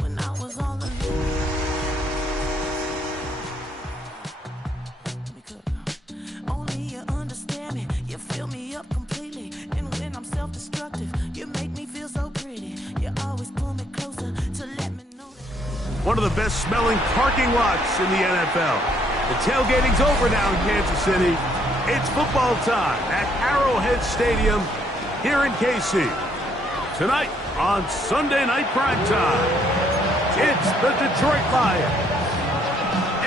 when I was all alone. Only you understand me, you fill me up completely. And when I'm self-destructive, you make me feel so pretty. You always pull me closer to let me know that. One of the best smelling parking lots in the NFL. The tailgating's over now in Kansas City. It's football time at Arrowhead Stadium here in KC. Tonight on Sunday Night Primetime, it's the Detroit Lions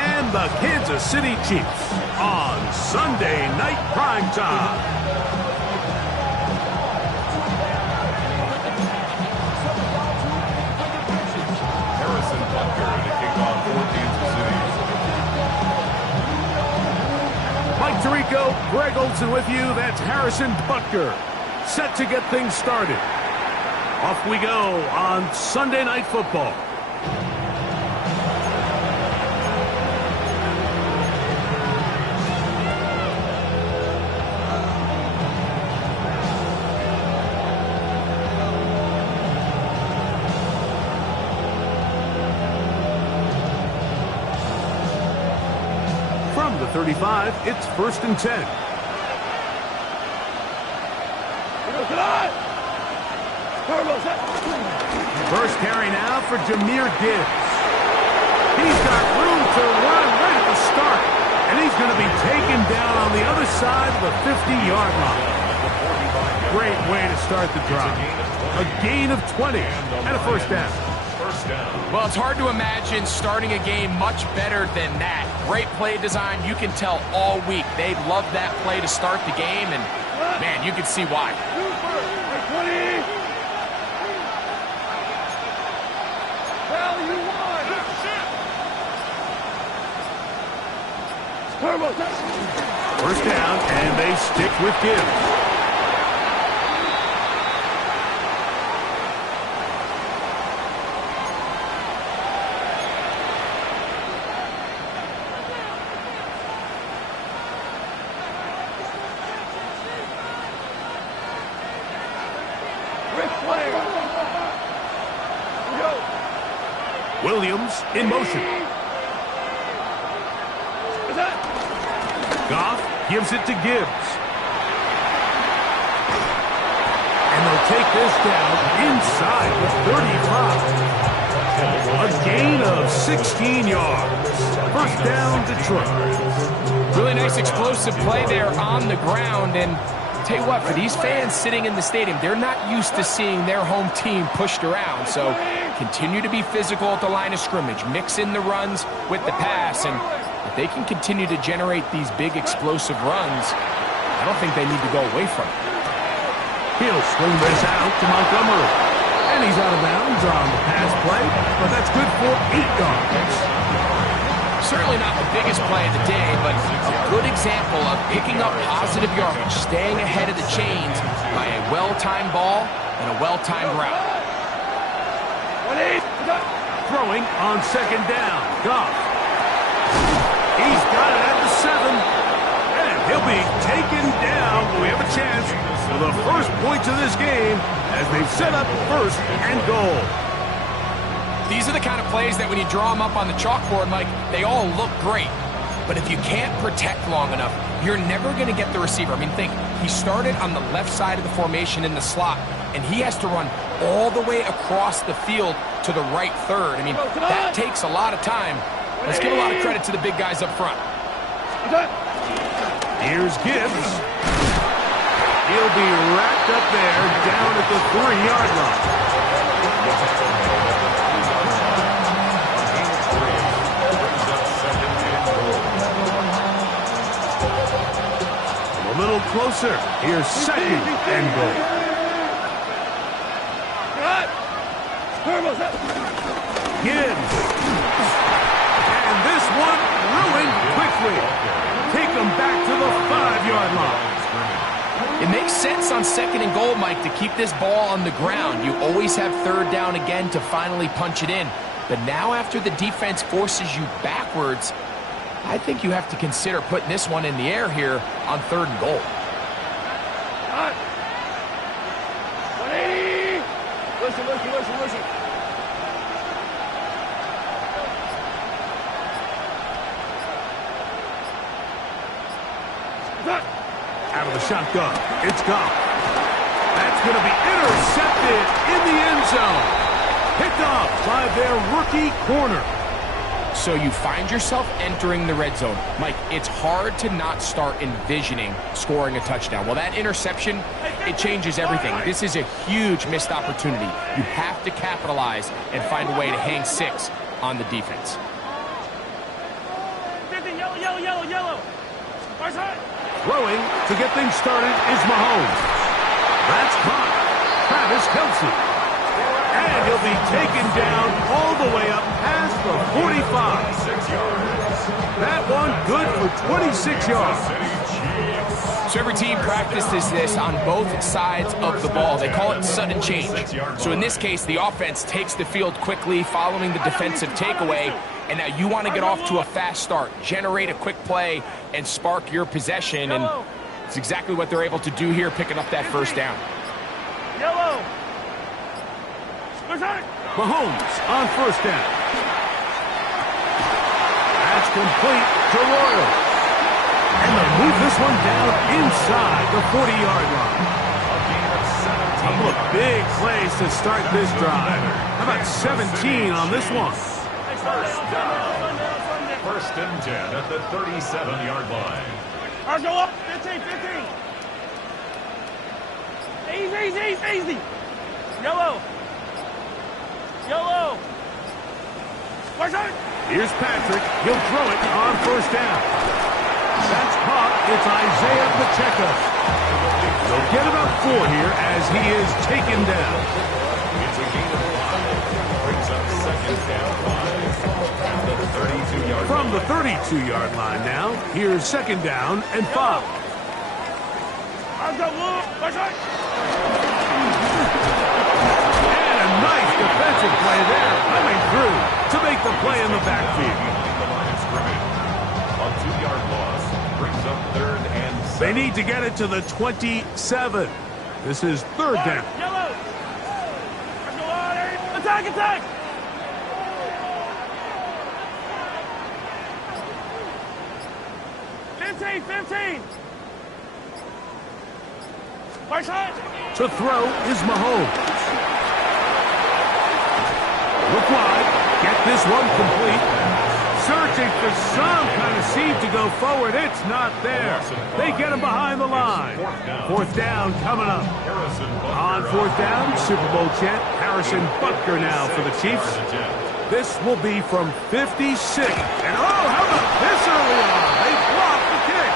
and the Kansas City Chiefs on Sunday Night Primetime. Harrison Butker to kick off for Kansas City. Mike Tirico, Greg Olson with you. That's Harrison Butker, set to get things started. Off we go on Sunday Night Football. From the 35, it's 1st and 10. First carry now for Jahmyr Gibbs. He's got room to run right at the start, and he's going to be taken down on the other side of the 50-yard line. Great way to start the drive. A gain of 20 and a first down. Well, it's hard to imagine starting a game much better than that. Great play design. You can tell all week they love that play to start the game, and, man, you can see why. First down, and they stick with Gibbs. Williams in motion. Goff gives it to Gibbs. And they'll take this down inside the 35. A gain of 16 yards. First down, Detroit. Really nice explosive play there on the ground. And tell you what, for these fans sitting in the stadium, they're not used to seeing their home team pushed around. So continue to be physical at the line of scrimmage. Mix in the runs with the pass. And if they can continue to generate these big explosive runs, I don't think they need to go away from it. He'll swing this out to Montgomery. And he's out of bounds on the pass play, but that's good for 8 yards. Certainly not the biggest play of the day, but a good example of picking up positive yardage, staying ahead of the chains by a well-timed ball and a well-timed route. Throwing on second down, Goff. He's got it at the 7, and he'll be taken down. We have a chance for the first points of this game as they've set up 1st and goal. These are the kind of plays that when you draw them up on the chalkboard, Mike, they all look great. But if you can't protect long enough, you're never going to get the receiver. I mean, think, he started on the left side of the formation in the slot, and he has to run all the way across the field to the right third. I mean, that takes a lot of time. Let's give a lot of credit to the big guys up front. Here's Gibbs. He'll be wrapped up there down at the 3-yard line. A little closer. Here's 2nd and goal. Gibbs. And this one ruined quickly. Take them back to the 5-yard line. It makes sense on 2nd and goal, Mike, to keep this ball on the ground. You always have 3rd down again to finally punch it in. But now after the defense forces you backwards, I think you have to consider putting this one in the air here on 3rd and goal. Listen. shotgun. It's gone. That's going to be intercepted in the end zone. Picked off by their rookie corner. So you find yourself entering the red zone. Mike, it's hard to not start envisioning scoring a touchdown. Well, that interception, it changes everything. This is a huge missed opportunity. You have to capitalize and find a way to hang 6 on the defense. Yellow. Throwing to get things started is Mahomes. That's caught. Travis Kelce. And he'll be taken down all the way up past the 45. That one good for 26 yards. So every team practices this on both sides of the ball. They call it sudden change. So in this case, the offense takes the field quickly following the defensive takeaway. And now you want to get off to a fast start, generate a quick play, and spark your possession. And it's exactly what they're able to do here, picking up that first down. Yellow. Mahomes on first down. That's complete to Royal. And they'll move this one down inside the 40-yard line. A couple of big plays to start this drive. How about 17 on this one? First and 10 at the 37-yard line. Ours go up. 15. Easy. Yellow. Here's Patrick. He'll throw it on first down. That's caught. It's Isaiah Pacheco. They'll get about 4 here as he is taken down. It's a gain of 5. Brings up second down 5 at the 32-yard line. From the 32-yard line now, here's second down and 5. And a nice defensive play there, coming through to make the play in the backfield. The line of scrimmage. A 2-yard loss brings up third and 7. They need to get it to the 27. This is third down. Yellow. Attack. 15. To throw is Mahomes. Look wide. Get this one complete. Searching for some kind of seed to go forward. It's not there. They get him behind the line. Fourth down coming up. On fourth down, Super Bowl champ Harrison Butker now for the Chiefs. This will be from 56. And oh, how about this early on? They blocked the kick.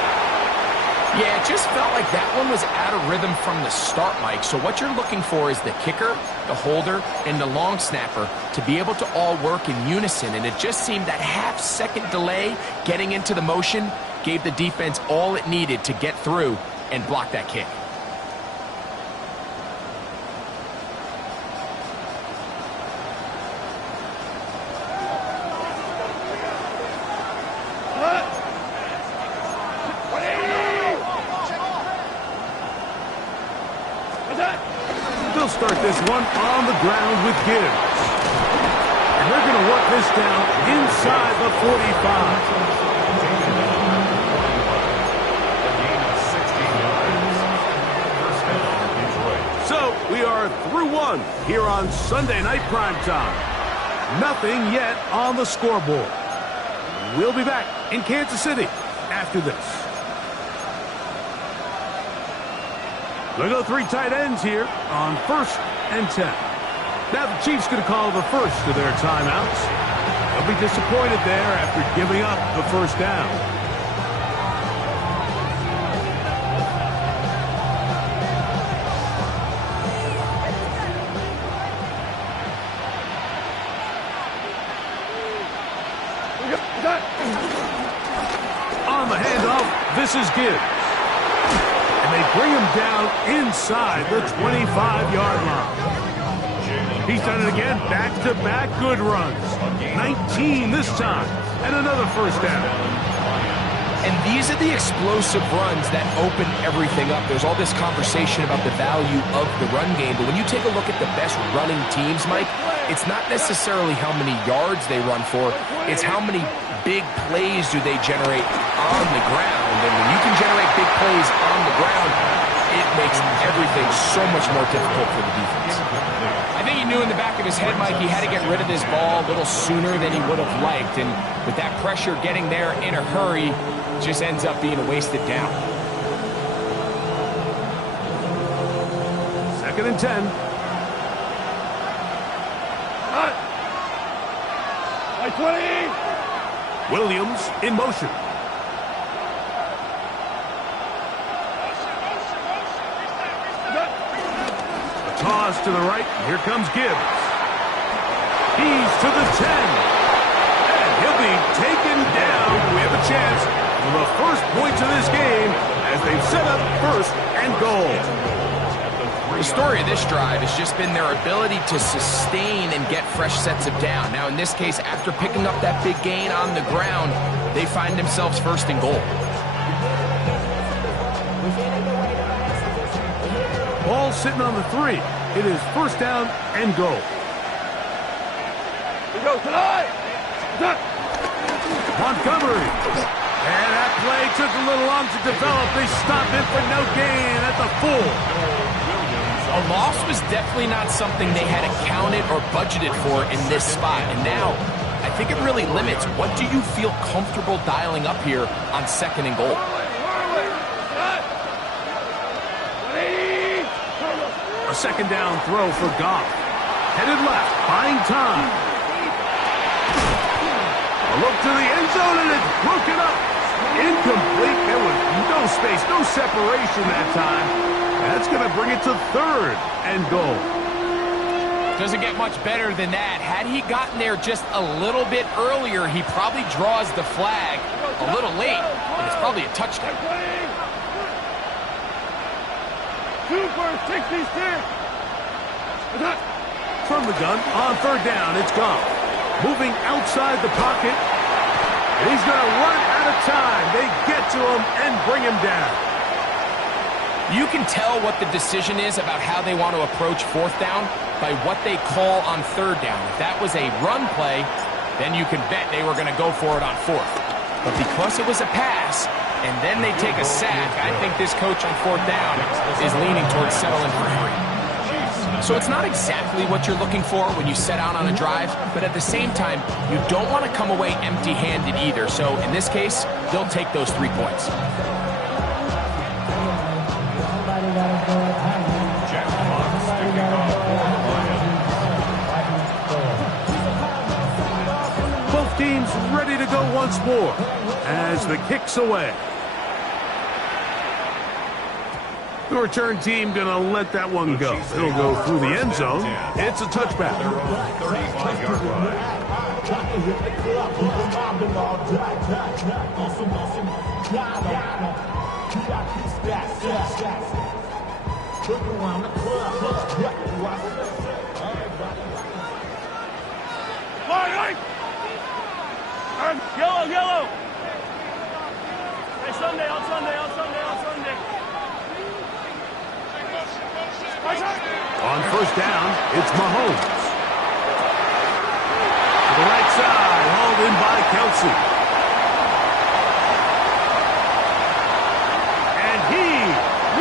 Yeah, it just felt like that one was out of rhythm from the start, Mike. So what you're looking for is the kicker, the holder, and the long snapper to be able to all work in unison. And it just seemed that half-second delay getting into the motion gave the defense all it needed to get through and block that kick. They'll start this one on the ground with Gibbs. And they're going to work this down inside the 45. So we are through one here on Sunday Night Primetime. Nothing yet on the scoreboard. We'll be back in Kansas City after this. They go 3 tight ends here on first and 10. Now the Chiefs going to call the first of their timeouts. They'll be disappointed there after giving up the first down. On the handoff, this is Gibbs. And they bring him down inside the 25-yard line. He's done it again, back-to-back good runs. 19 this time, and another first down. And these are the explosive runs that open everything up. There's all this conversation about the value of the run game, but when you take a look at the best running teams, Mike, it's not necessarily how many yards they run for, it's how many big plays do they generate on the ground. And when you can generate big plays on the ground, it makes everything so much more difficult for the defense. I think he knew in the back of his head, Mike, he had to get rid of this ball a little sooner than he would have liked. And with that pressure getting there in a hurry, just ends up being a wasted down. 2nd and 10. By 20. Williams in motion. A toss to the right. Here comes Gibbs. He's to the 10. And he'll be taken down. We have a chance for the first points of this game as they've set up 1st and goal. The story of this drive has just been their ability to sustain and get fresh sets of down. Now, in this case, after picking up that big gain on the ground, they find themselves 1st and goal. Ball sitting on the 3. It is 1st down and goal. We go tonight. Montgomery. And that play took a little long to develop. They stopped it for no gain at the 4. A loss was definitely not something they had accounted or budgeted for in this spot. And now, I think it really limits what do you feel comfortable dialing up here on 2nd and goal. A 2nd down throw for Goff. Headed left, buying time. A look to the end zone, and it's broken up. Incomplete. There was no space, no separation that time. That's going to bring it to 3rd and goal. Doesn't get much better than that. Had he gotten there just a little bit earlier, he probably draws the flag a little late, and it's probably a touchdown. Super 66. From the gun, on 3rd down, it's Goff. Moving outside the pocket, and he's going to run out of time. They get to him and bring him down. You can tell what the decision is about how they want to approach 4th down by what they call on 3rd down. If that was a run play, then you can bet they were going to go for it on 4th. But because it was a pass, and then they take a sack, I think this coach on 4th down is leaning towards settling for 3. So it's not exactly what you're looking for when you set out on a drive, but at the same time, you don't want to come away empty-handed either. So in this case, they'll take those 3 points. Both teams ready to go once more as the kick's away. The return team going to let that one go. It'll go through the end zone. It's a touchback. 35-yard Yellow, yellow. Hey, Sunday, on Sunday, on Sunday, on Sunday. On 1st down, it's Mahomes. To the right side, hauled in by Kelsey. And he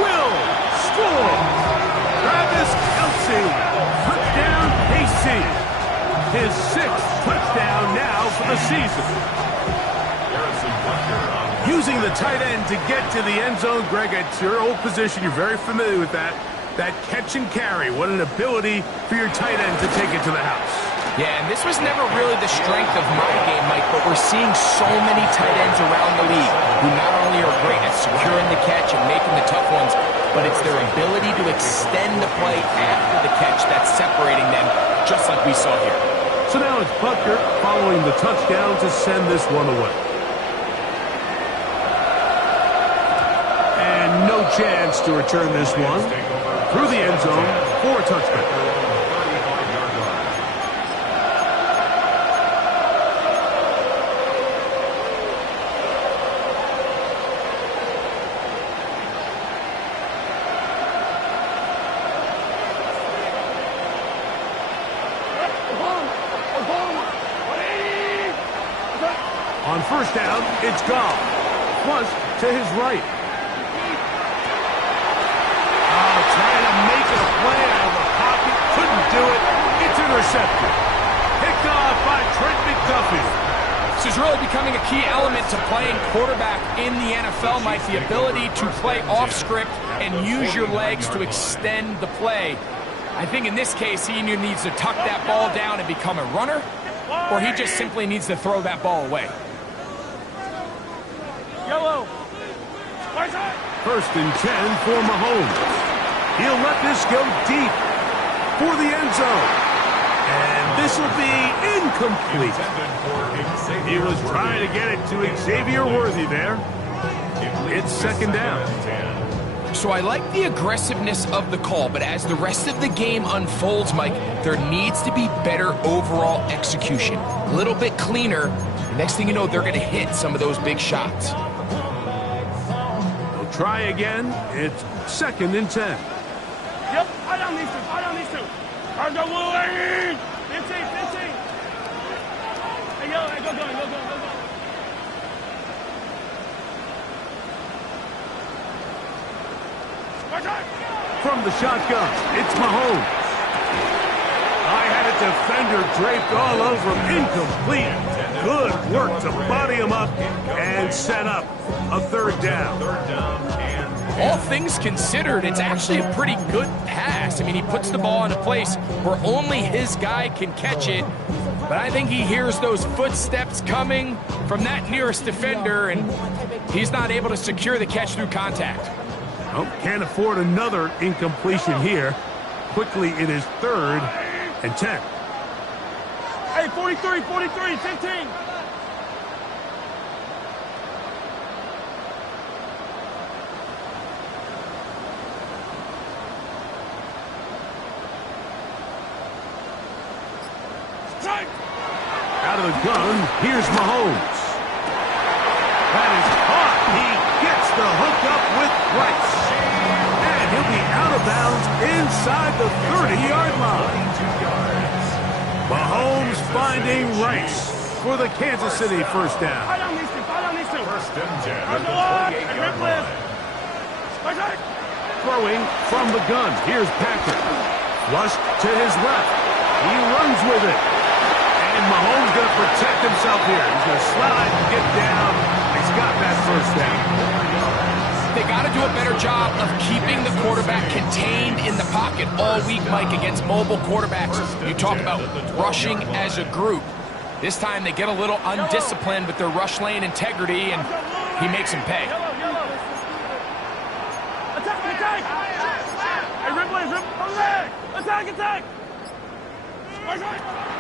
will score. Travis Kelsey. Touchdown, KC. His 6th touchdown now for the season. Using the tight end to get to the end zone, Greg, it's your old position. You're very familiar with that. That catch and carry. What an ability for your tight end to take it to the house. Yeah, and this was never really the strength of my game, Mike, but we're seeing so many tight ends around the league who not only are great at securing the catch and making the tough ones, but it's their ability to extend the play after the catch that's separating them, just like we saw here. So now it's Butker following the touchdown to send this one away. And no chance to return this one through the end zone for a touchback. On first down, it's Goff. Flush to his right. Trying to make a play out of the pocket. Couldn't do it. It's intercepted. Picked off by Trent McDuffie. This is really becoming a key element to playing quarterback in the NFL, Mike. The ability to play off script and use your legs to extend the play. I think in this case, he either needs to tuck that ball down and become a runner, or he just simply needs to throw that ball away. Yellow. First and 10 for Mahomes. He'll let this go deep for the end zone. And this will be incomplete. He was trying to get it to Xavier Worthy there. It's second down. So I like the aggressiveness of the call, but as the rest of the game unfolds, Mike, there needs to be better overall execution. A little bit cleaner. Next thing you know, they're going to hit some of those big shots. They'll try again. It's second and 10. Yep, I on these two. Hard to win. 15. Hey, go going. From the shotgun, it's Mahomes. I had a defender draped all over him. Incomplete. Good work to body him up and set up a third down. All things considered, it's actually a pretty good pass. I mean, he puts the ball in a place where only his guy can catch it. But I think he hears those footsteps coming from that nearest defender, and he's not able to secure the catch through contact. Oh, can't afford another incompletion here. Quickly, it is third and 10. Hey, 43, 15. Out of the gun, here's Mahomes. That is caught. He gets the hook up with Rice. And he'll be out of bounds inside the 30-yard line. Mahomes finding Rice for the Kansas City first down. Fight on these two. First and 10. Throwing from the gun, here's Patrick. Flushed to his left. He runs with it. And Mahomes going to protect himself here. He's going to slide and get down. He's got that first down. They got to do a better job of keeping the quarterback contained in the pocket all week, Mike, against mobile quarterbacks. You talk about rushing as a group. This time they get a little undisciplined with their rush lane integrity, and he makes them pay. Attack! Hey, Ripley, attack!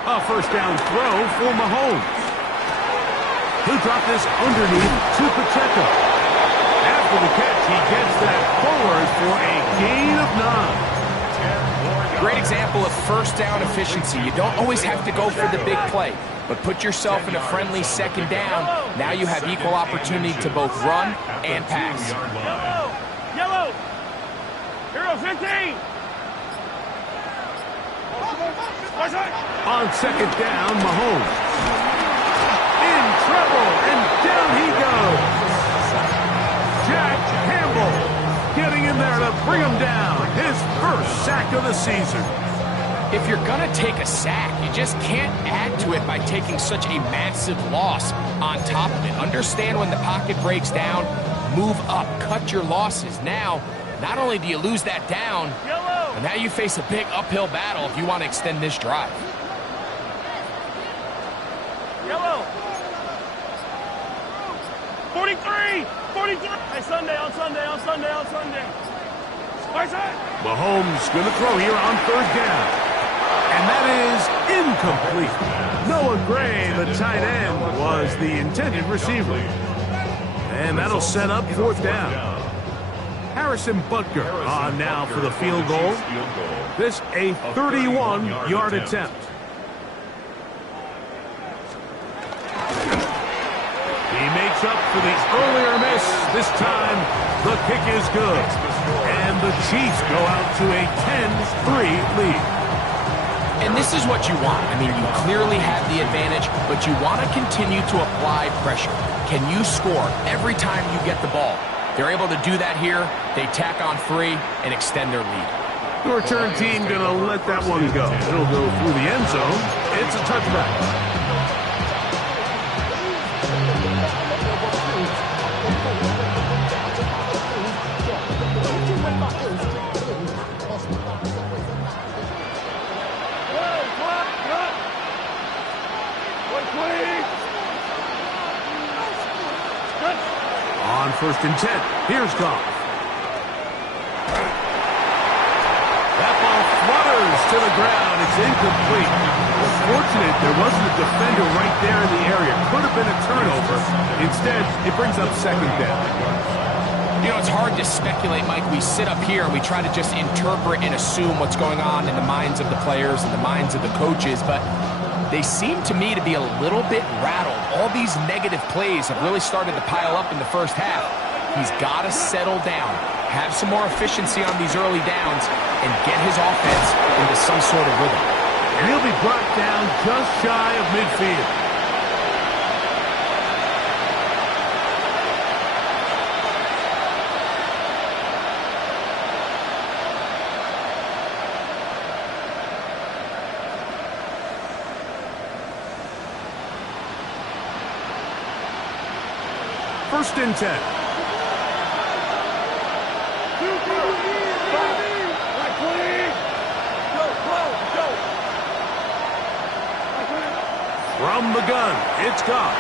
A first down throw for Mahomes. He'll drop this underneath to Pacheco. After the catch, he gets that forward for a gain of 9. Great example of first down efficiency. You don't always have to go for the big play, but put yourself in a friendly second down. Now you have equal opportunity to both run and pass. Yellow! Hero 15! On second down, Mahomes. In trouble, and down he goes. Jack Campbell getting in there to bring him down. His first sack of the season. If you're going to take a sack, you just can't add to it by taking such a massive loss on top of it. Understand when the pocket breaks down, move up, cut your losses. Now, not only do you lose that down, but now you face a big uphill battle if you want to extend this drive. Yellow! 43! Hey, Sunday. Mahomes going to throw here on third down. And that is incomplete. Noah Gray, the tight end, was the intended receiver. And that'll set up fourth down. Harrison Butker on now for the field goal. This a 31-yard attempt. He makes up for the earlier miss. This time, the kick is good. And the Chiefs go out to a 10-3 lead. And this is what you want. I mean, you clearly have the advantage, but you want to continue to apply pressure. Can you score every time you get the ball? They're able to do that here. They tack on 3 and extend their lead. The return team going to let that one go. It'll go through the end zone. It's a touchback. On 1st and 10, here's Goff. That ball flutters to the ground. It's incomplete. Fortunate there wasn't a defender right there in the area. Could have been a turnover. Instead, it brings up 2nd down. You know, it's hard to speculate, Mike. We sit up here and we try to just interpret and assume what's going on in the minds of the players and the minds of the coaches, but they seem to me to be a little bit rattled. All these negative plays have really started to pile up in the first half. He's got to settle down, have some more efficiency on these early downs, and get his offense into some sort of rhythm. And he'll be brought down just shy of midfield. First and 10. From the gun, it's Goff.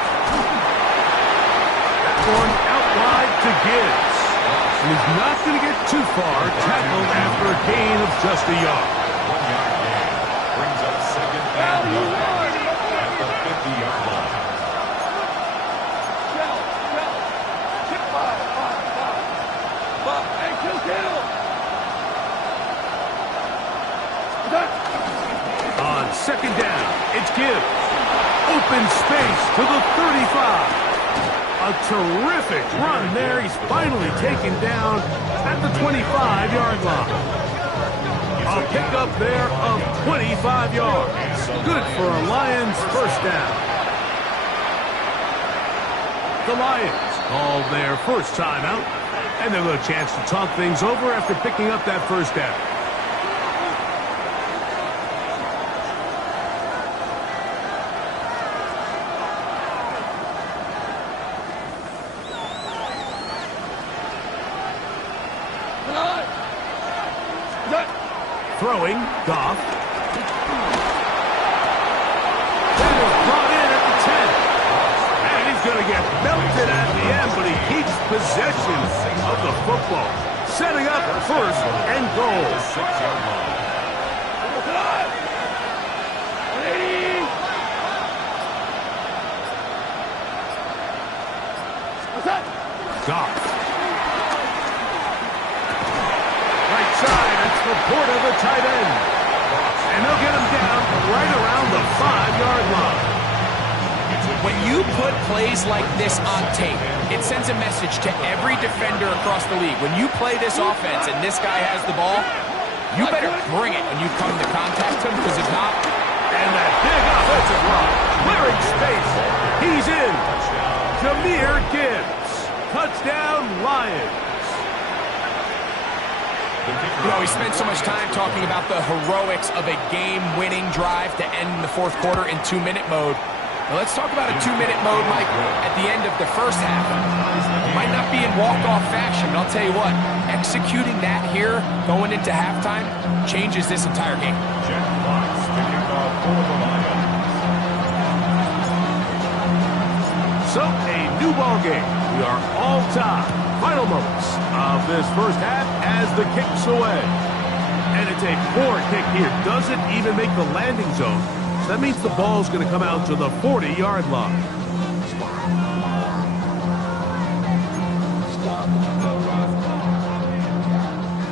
That one out wide to Gibbs. And he's not going to get too far. Tackled after a gain of just a yard. 1 yard gain. Brings up 2nd and 1 at the 50-yard line. On 2nd down, it's Gibbs. Open space to the 35. A terrific run there. He's finally taken down at the 25-yard line. A pickup there of 25 yards. Good for a Lions first down. The Lions call their first timeout, and they'll have a chance to talk things over after picking up that first down. Throwing, Goff. That is brought in at the 10. And he's going to get belted at the end, but he keeps possession of the football. Setting up 1st and goal. 6-yard line. Goff. Right side, it's Laporta, the tight end. And they'll get him down right around the 5-yard line. When you put plays like this on tape, it sends a message to every defender across the league. When you play this offense and this guy has the ball, you better bring it when you come to contact him, because if not... And that big offensive line, clearing space. He's in. Jahmyr Gibbs. Touchdown, Lions. You know, we spent so much time talking about the heroics of a game-winning drive to end the 4th quarter in 2-minute mode. Now let's talk about a 2-minute mode, Mike, at the end of the first half. It might not be in walk-off fashion, but I'll tell you what, executing that here, going into halftime, changes this entire game. Jack Watts kicking off for the Lions. So, a new ball game. We are all tied. Final moments of this first half as the kick's away. And it's a poor kick here. Doesn't even make the landing zone. So that means the ball's going to come out to the 40-yard line.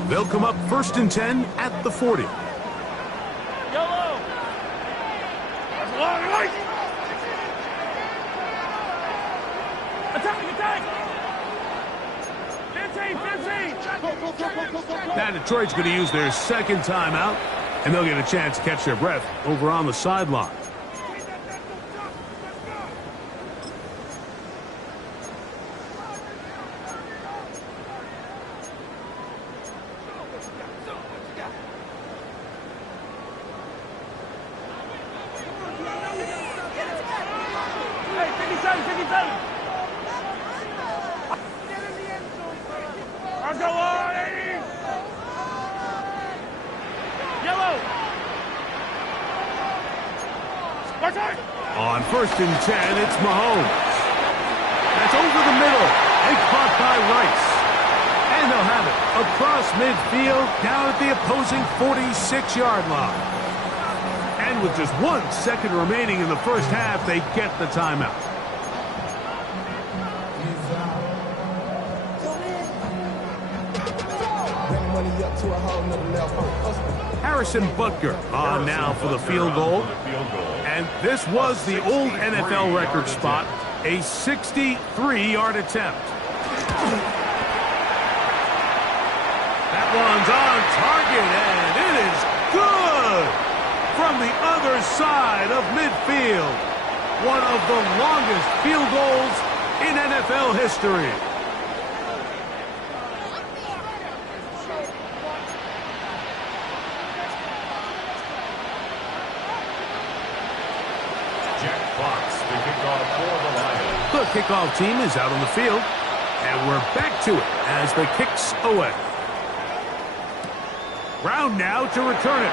They'll come up 1st and 10 at the 40. Yellow. That's a long way. Attack! Now Detroit's going to use their 2nd timeout. And they'll get a chance to catch their breath over on the sideline. On 1st and 10, it's Mahomes. That's over the middle. And caught by Rice. And they'll have it across midfield down at the opposing 46-yard line. And with just 1 second remaining in the first half, they get the timeout. Harrison Butker on now for the field goal. And this was the old NFL record spot, a 63-yard attempt. That one's on target, and it is good from the other side of midfield. One of the longest field goals in NFL history. The kickoff team is out on the field, and we're back to it as the kick's away. Brown now to return it.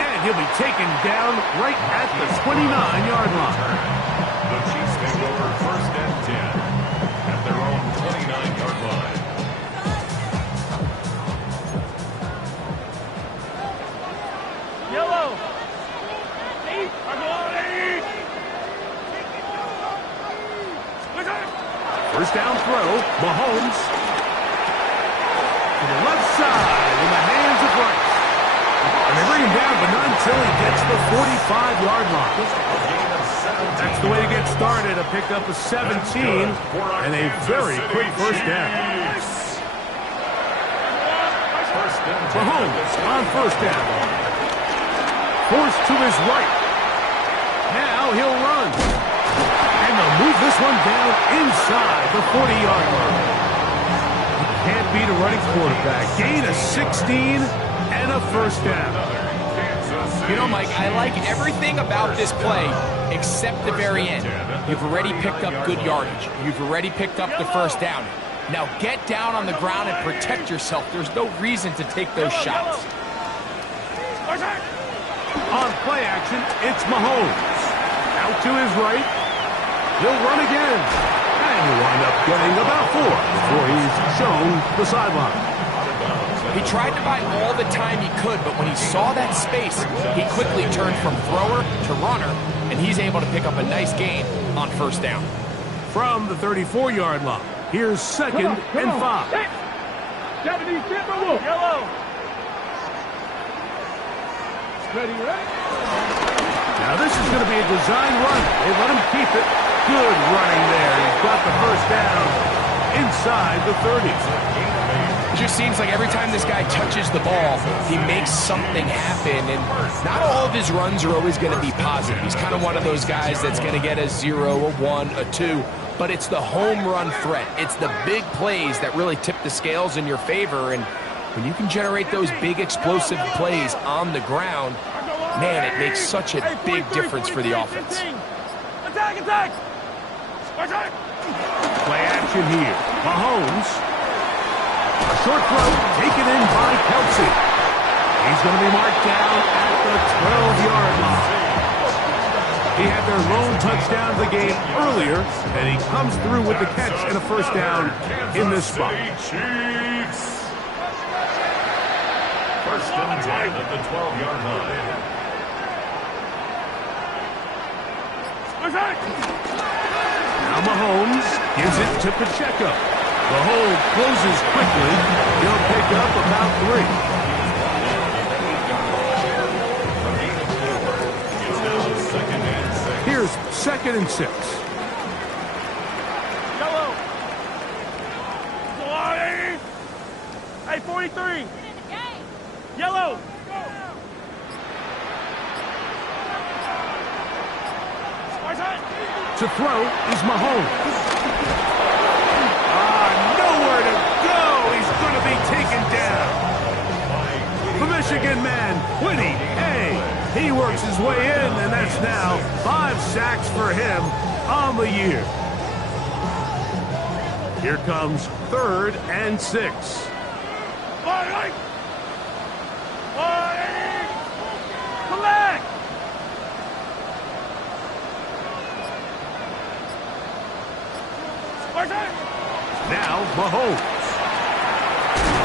And he'll be taken down right at the 29-yard line. The Chiefs take over 1st and 10 at their own 29-yard line. Yellow. 1st down throw, Mahomes. To the left side in the hands of Rice. And they bring him down, but not until he gets the 45-yard line. That's the way to get started, a pickup of 17, and a very quick 1st down. Mahomes on 1st down. Forced to his right. Now he'll run. And they'll move this one down inside the 40-yard line. You can't beat a running quarterback. Gain of 16 and a 1st down. You know, Mike, I like everything about this play except the very end. You've already picked up good yardage. You've already picked up the 1st down. Now get down on the ground and protect yourself. There's no reason to take those shots. On play action, it's Mahomes. Out to his right. He'll run again. And he'll wind up getting about 4 before he's shown the sideline. He tried to buy all the time he could, but when he saw that space, he quickly turned from thrower to runner, and he's able to pick up a nice gain on 1st down. From the 34-yard line, here's 2nd and 5. Yellow. Now this is going to be a design run. They let him keep it. Good running there. He's got the 1st down inside the 30. It just seems like every time this guy touches the ball, he makes something happen, and not all of his runs are always going to be positive. He's kind of one of those guys that's going to get a 0, a 1, a 2, but it's the home run threat. It's the big plays that really tip the scales in your favor, and when you can generate those big explosive plays on the ground, man, it makes such a big difference for the offense. Attack! Play action here. Mahomes. A short throw taken in by Kelsey. He's going to be marked down at the 12-yard line. He had their lone touchdown of the game earlier, and he comes through with the catch and a 1st down in this spot. 1st and 10 at the 12-yard line. Now Mahomes gives it to Pacheco. The hold closes quickly. He'll pick up about 3. Here's 2nd and 6. Yellow. Hey, 43. Yellow. To throw is Mahomes. Nowhere to go. He's going to be taken down. The Michigan man, Whitty, he works his way in, and that's now 5 sacks for him on the year. Here comes 3rd and 6. Come back! Now Mahomes.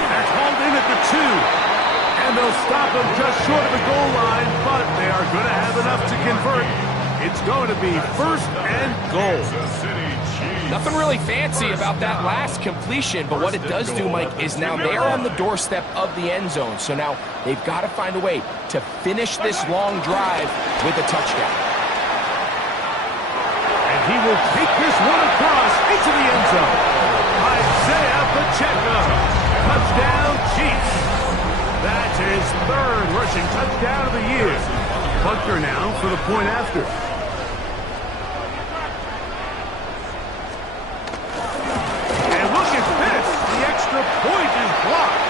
They're called in at the 2. And they'll stop him just short of the goal line, but they are going to have enough to convert. It's going to be 1st and goal. Nothing really fancy about that last completion, but what it does do, Mike, is now they're on the doorstep of the end zone. So now they've got to find a way to finish this long drive with a touchdown. And he will take this one across into the end zone. Isaiah Pacheco. Touchdown, Chiefs. That's his 3rd rushing touchdown of the year. Butker now for the point after. And look at this. The extra point is blocked.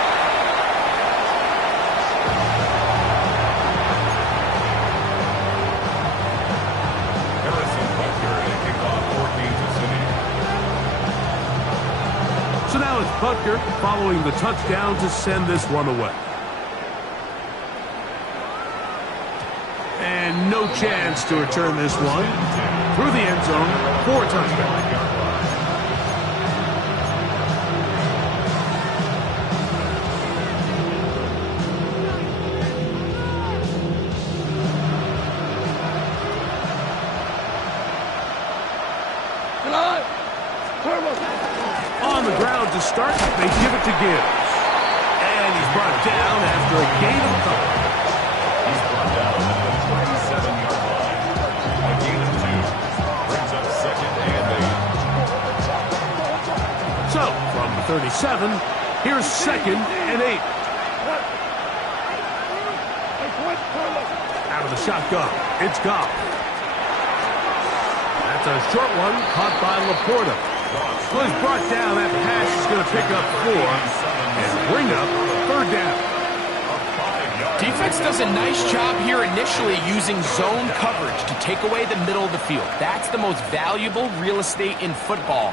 Harrison Butker to kick off for Kansas City. So now it's Butker following the touchdown to send this one away. And no chance to return this one through the end zone for a touchdown. On the ground to start, they give it to Gibbs. And he's brought down after a gain of coverage. He's brought down at the 27-yard line. A gain of 2 brings up 2nd and 8. So, from the 37, here's 2nd and 8. Out of the shotgun, it's Goff. That's a short one caught by Laporta. Well, he's brought down. That pass is going to pick up 4 and bring up 3rd down. Defense does a nice job here initially using zone coverage to take away the middle of the field. That's the most valuable real estate in football.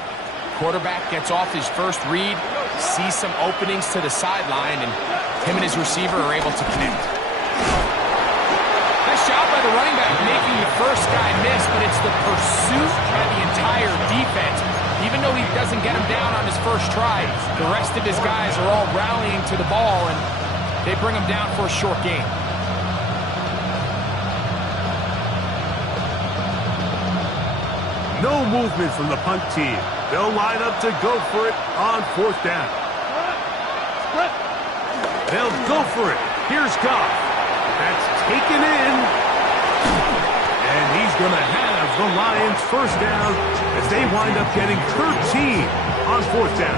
Quarterback gets off his first read, sees some openings to the sideline, and him and his receiver are able to connect. Nice job by the running back making the first guy miss, but it's the pursuit by the entire defense. Even though he doesn't get him down on his first try, the rest of his guys are all rallying to the ball, and they bring him down for a short gain. No movement from the punt team. They'll line up to go for it on 4th down. They'll go for it. Here's Goff. That's taken in. And he's going to have the Lions first down as they wind up getting 13 on 4th down.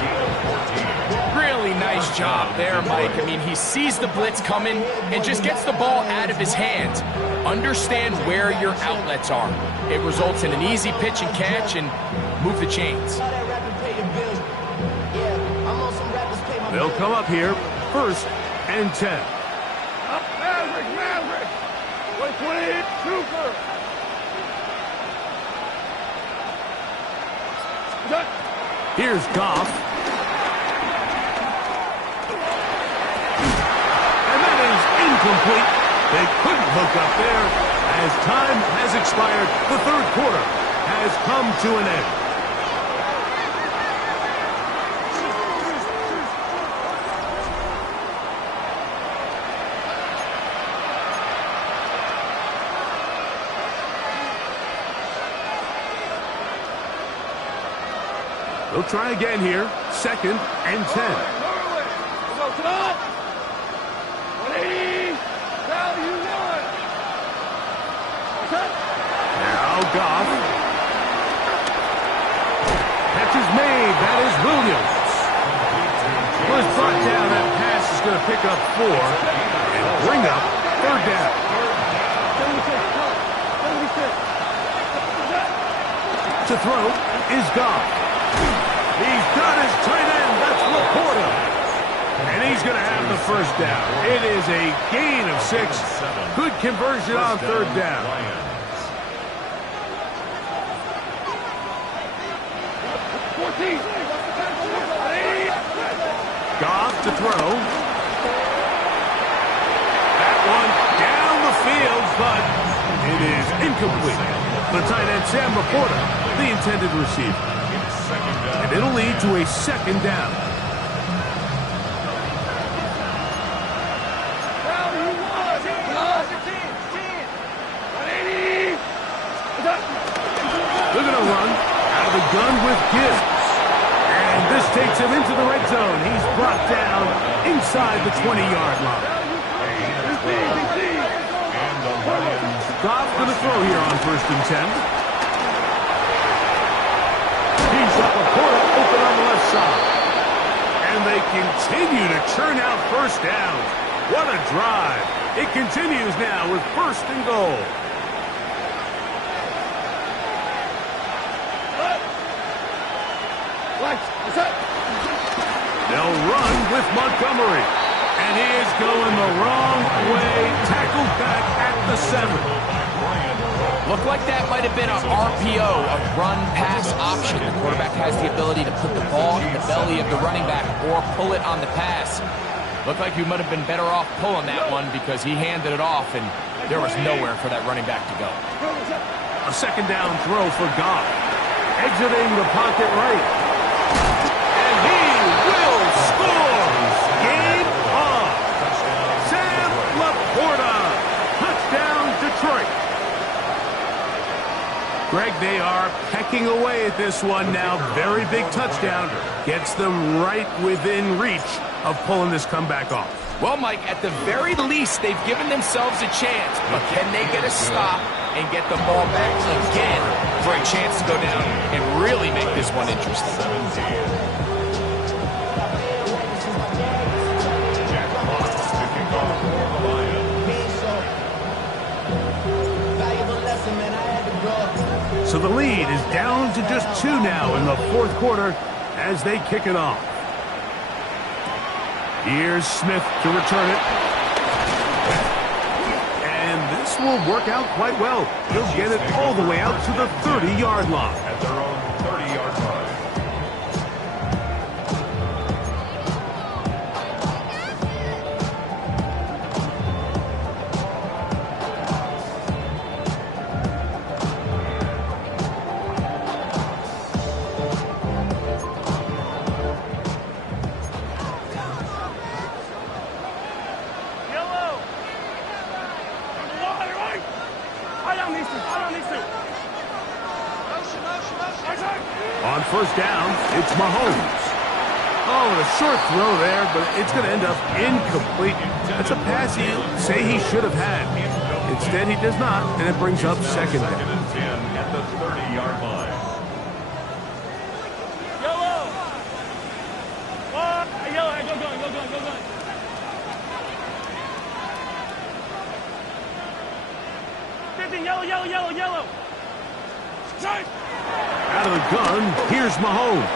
Really nice job there, Mike. I mean, he sees the blitz coming and just gets the ball out of his hands. Understand where your outlets are. It results in an easy pitch and catch and move the chains. They'll come up here, 1st and 10. Up, Maverick! 128, Cooper! Here's Goff. And that is incomplete. They couldn't hook up there. As time has expired, the 3rd quarter has come to an end. They'll try again here. 2nd and 10. Now Goff. Catch is made. That is Williams. Was brought down. That pass is going to pick up 4 and bring up 3rd down. To throw is Goff. He's got his tight end. That's Laporta. And he's going to have the first down. It is a gain of 6. Good conversion on third down. Goff to throw. That one down the field, but it is incomplete. The tight end, Sam Laporta, the intended receiver. And it'll lead to a second down. They're going to run out of the gun with Gibbs. And this takes him into the red zone. He's brought down inside the 20-yard line. Goff's going to throw here on 1st and 10. He's got Laporta open on the left side. And they continue to churn out first downs. What a drive. It continues now with 1st and goal. They'll run with Montgomery. And he is going the wrong way. Tackled back at the 7. Looked like that might have been an RPO, a run-pass option. The quarterback has the ability to put the ball in the belly of the running back or pull it on the pass. Looked like he might have been better off pulling that one because he handed it off, and there was nowhere for that running back to go. A second down throw for Goff. Exiting the pocket right. And he will score! Game on! Sam Laporta! Touchdown, Detroit! Greg, they are pecking away at this one now. Very big touchdown. Gets them right within reach of pulling this comeback off. Well, Mike, at the very least, they've given themselves a chance. But can they get a stop and get the ball back again for a chance to go down and really make this one interesting? So the lead is down to just 2 now in the 4th quarter as they kick it off. Here's Smith to return it. And this will work out quite well. He'll get it all the way out to the 30-yard line. At their own 30-yard line. On 1st down, it's Mahomes. Oh, and a short throw there, but it's going to end up incomplete. That's a pass he'll say he should have had. Instead, he does not, and it brings up second down. 2nd and 10 at the 30-yard line. Yellow! Yellow, go going. Yellow. Shine! Out of the gun, here's Mahomes.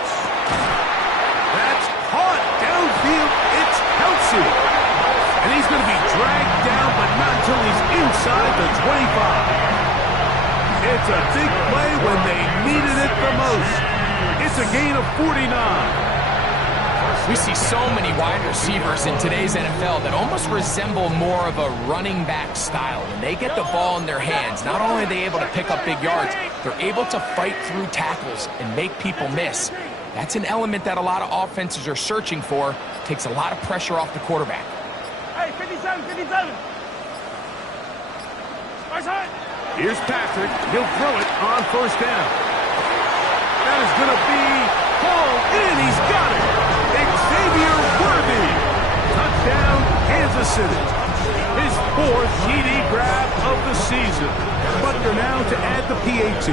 That's caught downfield. It's Kelsey. And he's going to be dragged down, but not until he's inside the 25. It's a big play when they needed it the most. It's a gain of 49. We see so many wide receivers in today's NFL that almost resemble more of a running back style. When they get the ball in their hands, not only are they able to pick up big yards, they're able to fight through tackles and make people miss. That's an element that a lot of offenses are searching for. Takes a lot of pressure off the quarterback. Hey, 57. Here's Patrick. He'll throw it on 1st down. That is going to be called in. He's got it. Xavier Worthy. Touchdown, Kansas City. His 4th TD grab of the season. But they're now to add the PAT.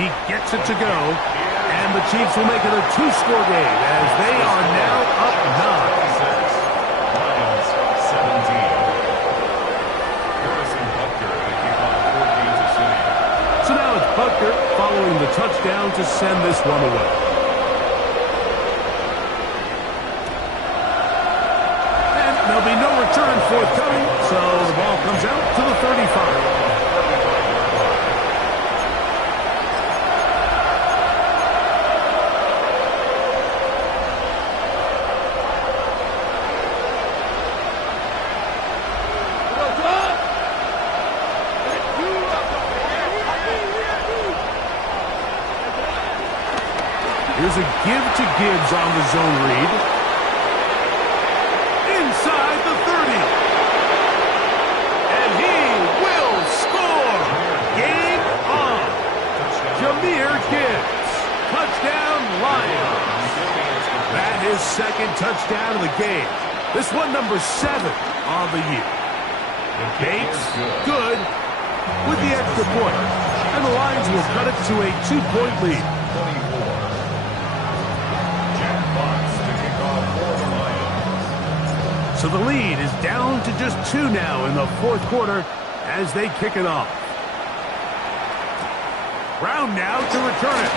He gets it to go. And the Chiefs will make it a 2-score game as they are now up 9. touchdown to send this one away. And there'll be no return forthcoming, so the ball comes out to the 35. Here's a give to Gibbs on the zone read. Inside the 30. And he will score. Game on. Jameer Gibbs. Touchdown Lions. That is second touchdown of the game. This one number 7 on the year. Bates, good with the extra point. And the Lions will cut it to a 2-point lead. So the lead is down to just 2 now in the fourth quarter as they kick it off. Brown now to return it.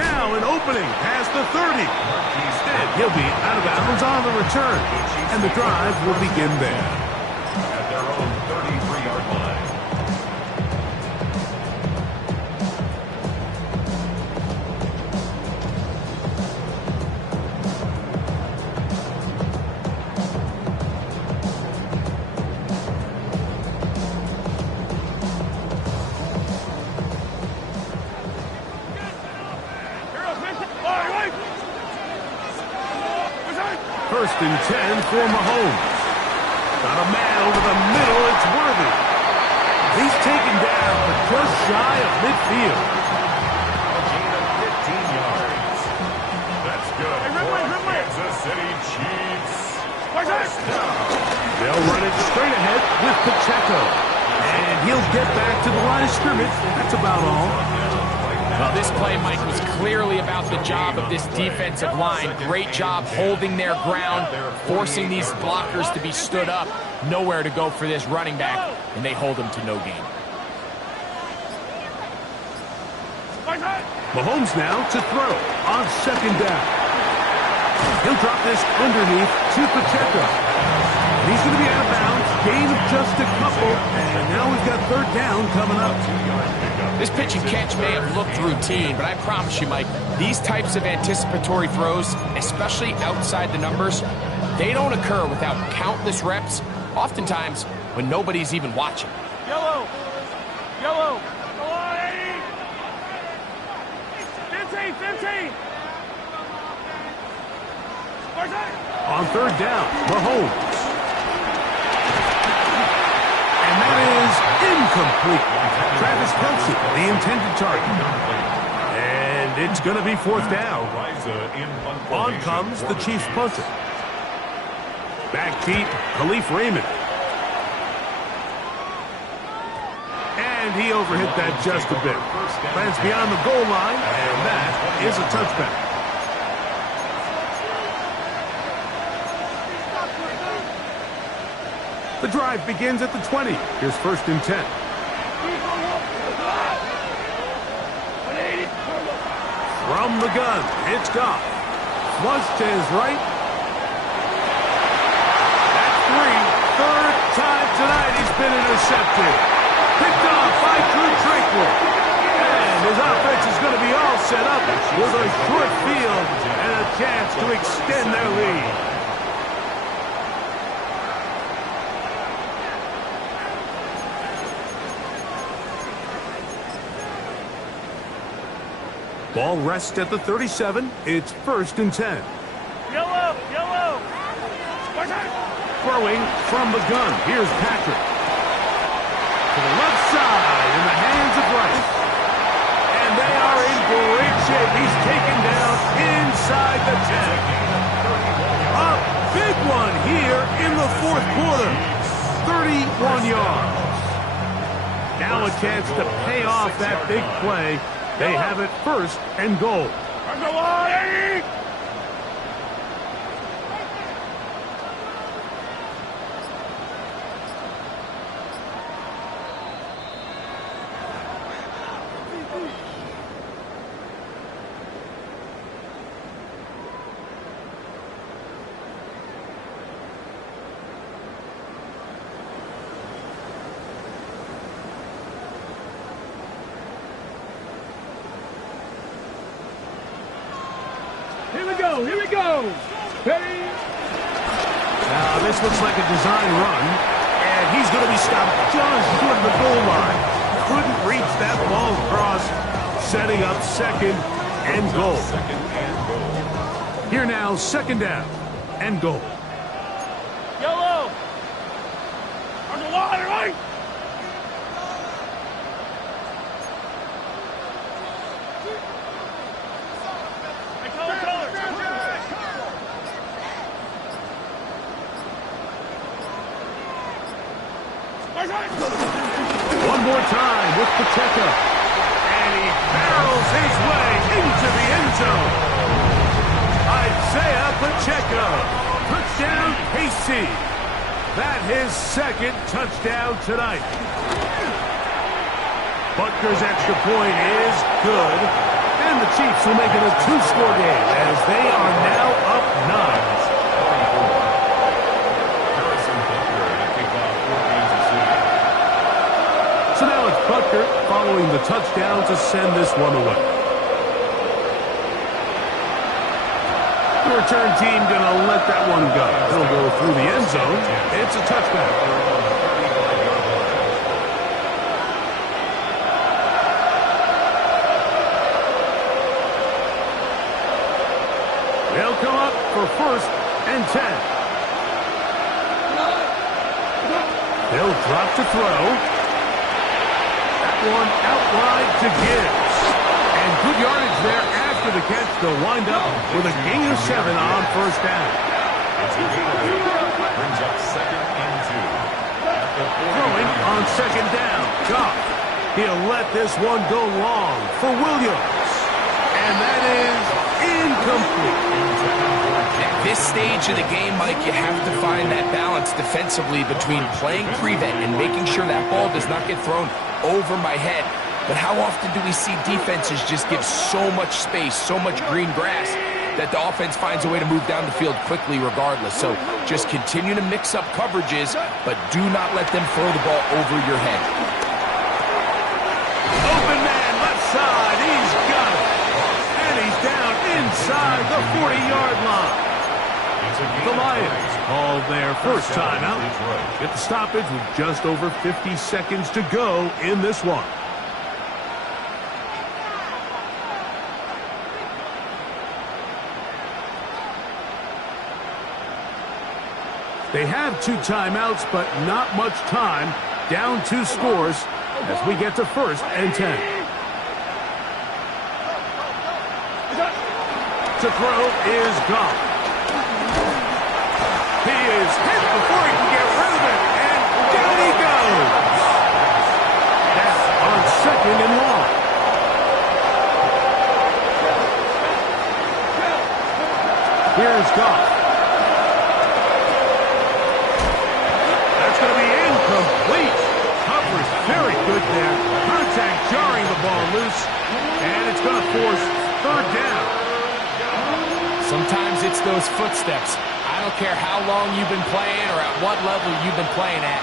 Now an opening past the 30. And he'll be out of bounds on the return. And the drive will begin there. At their own 33-yard line. First and 10 for Mahomes. Got a man over the middle. It's Worthy. He's taken down, but just shy of midfield. A gain of 15 yards. That's good for Kansas City Chiefs. First down. They'll run it straight ahead with Pacheco. And he'll get back to the line of scrimmage. That's about all. Well, this play, Mike, was clearly about the job of this defensive line. Great job holding their ground, forcing these blockers to be stood up. Nowhere to go for this running back, and they hold him to no gain. Mahomes now to throw on second down. He'll drop this underneath to Pacheco. And he's going to be out of bounds. Gain of just a couple. And now we've got third down coming up. This pitch and catch may have looked routine, but I promise you, Mike, these types of anticipatory throws, especially outside the numbers, they don't occur without countless reps, oftentimes when nobody's even watching. Yellow! Yellow! Go on, 80! 15! On third down, Mahomes. And that is incomplete. Travis Kelce, the intended target. And it's going to be fourth down. On comes the Chiefs punter. Back deep, Khalif Raymond. And he overhit that just a bit. Lands beyond the goal line, and that is a touchback. The drive begins at the 20. Here's first and 10. From the gun, it's Goff. Flush to his right. That's 3. Third time tonight he's been intercepted. Picked off by Drew Tranquil. And his offense is going to be all set up with a short field and a chance to extend their lead. Ball rests at the 37. It's first and 10. Yellow! Yellow! Throwing from the gun. Here's Patrick. To the left side in the hands of Rice. And they are in great shape. He's taken down inside the 10. A big one here in the fourth quarter. 31 yards. Now a chance to pay off that big play. They have it first and goal. Here we go. Ready? Now, this looks like a design run, and he's going to be stopped just short of the goal line. Couldn't reach that ball across, setting up second and goal. Here now, second down and goal. Yellow. On the line, right? Hey, color. One more time with Pacheco. And he barrels his way into the end zone. Isaiah Pacheco. Touchdown, KC. That his second touchdown tonight. Butker's extra point is good. And the Chiefs will make it a two-score game as they are now up 9. So now it's Butker following the touchdown to send this one away. The return team going to let that one go. He'll go through the end zone. It's a touchback. They'll come up for first and 10. They'll drop to throw. One out wide to Gibbs. And good yardage there after the catch. They'll wind up with a gain of 7 on first down. Brings up second and 2. Throwing on second down. Goff. He'll let this one go long for Williams. And that is incomplete. At this stage of the game, Mike, you have to find that balance defensively between playing prevent and making sure that ball does not get thrown over my head. But how often do we see defenses just give so much space, so much green grass, that the offense finds a way to move down the field quickly regardless? So just continue to mix up coverages, but do not let them throw the ball over your head. Open man, left side. He's got it. And he's down inside the 40-yard line. The Lions call their first timeout. Get the stoppage with just over 50 seconds to go in this one. They have 2 timeouts, but not much time. Down 2 scores as we get to first and 10. To throw is Goff. He is hit before he can get rid of it, and down he goes. That's on second and long. Here's Goff. That's going to be incomplete. Coverage very good there. Contact jarring the ball loose, and it's going to force third down. Sometimes it's those footsteps. I don't care how long you've been playing or at what level you've been playing at.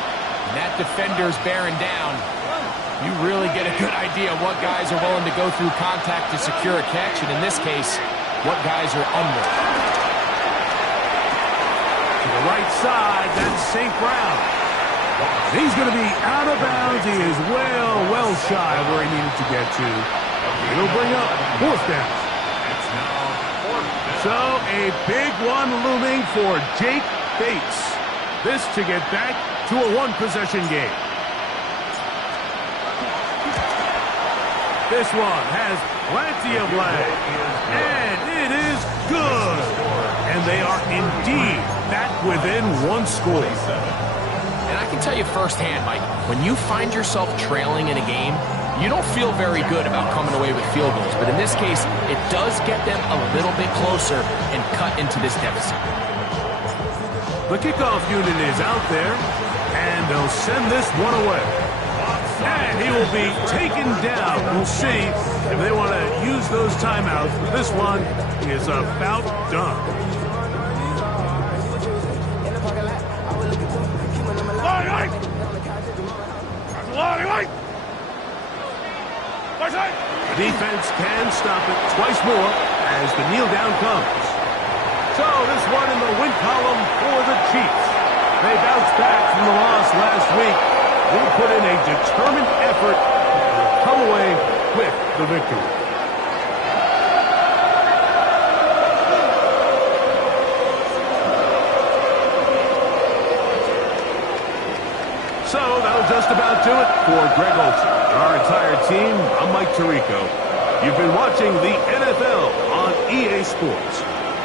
When that defender's bearing down, you really get a good idea of what guys are willing to go through contact to secure a catch, and in this case, what guys are unwilling. To the right side, that's St. Brown. He's going to be out of bounds. He is well shy of where he needed to get to. It'll bring up fourth down. So a big one looming for Jake Bates. This to get back to a one-possession game. This one has plenty of leg. And it is good. And they are indeed back within 1 score. And I can tell you firsthand, Mike, when you find yourself trailing in a game, you don't feel very good about coming away with field goals. But in this case, it does get them a little bit closer and cut into this deficit. The kickoff unit is out there, and they'll send this one away. And he will be taken down. We'll see if they want to use those timeouts. This one is about done. The defense can stop it twice more as the kneel down comes. this one in the win column for the Chiefs. They bounced back from the loss last week. They put in a determined effort to come away with the victory. So that'll just about do it for Greg Olsen and our entire team. I'm Mike Tirico. You've been watching the NFL on EA Sports.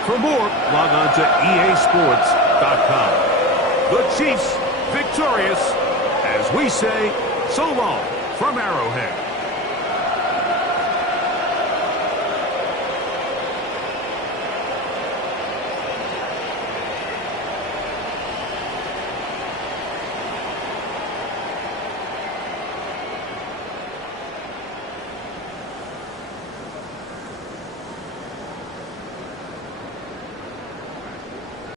For more, log on to easports.com. The Chiefs victorious, as we say, so long from Arrowhead.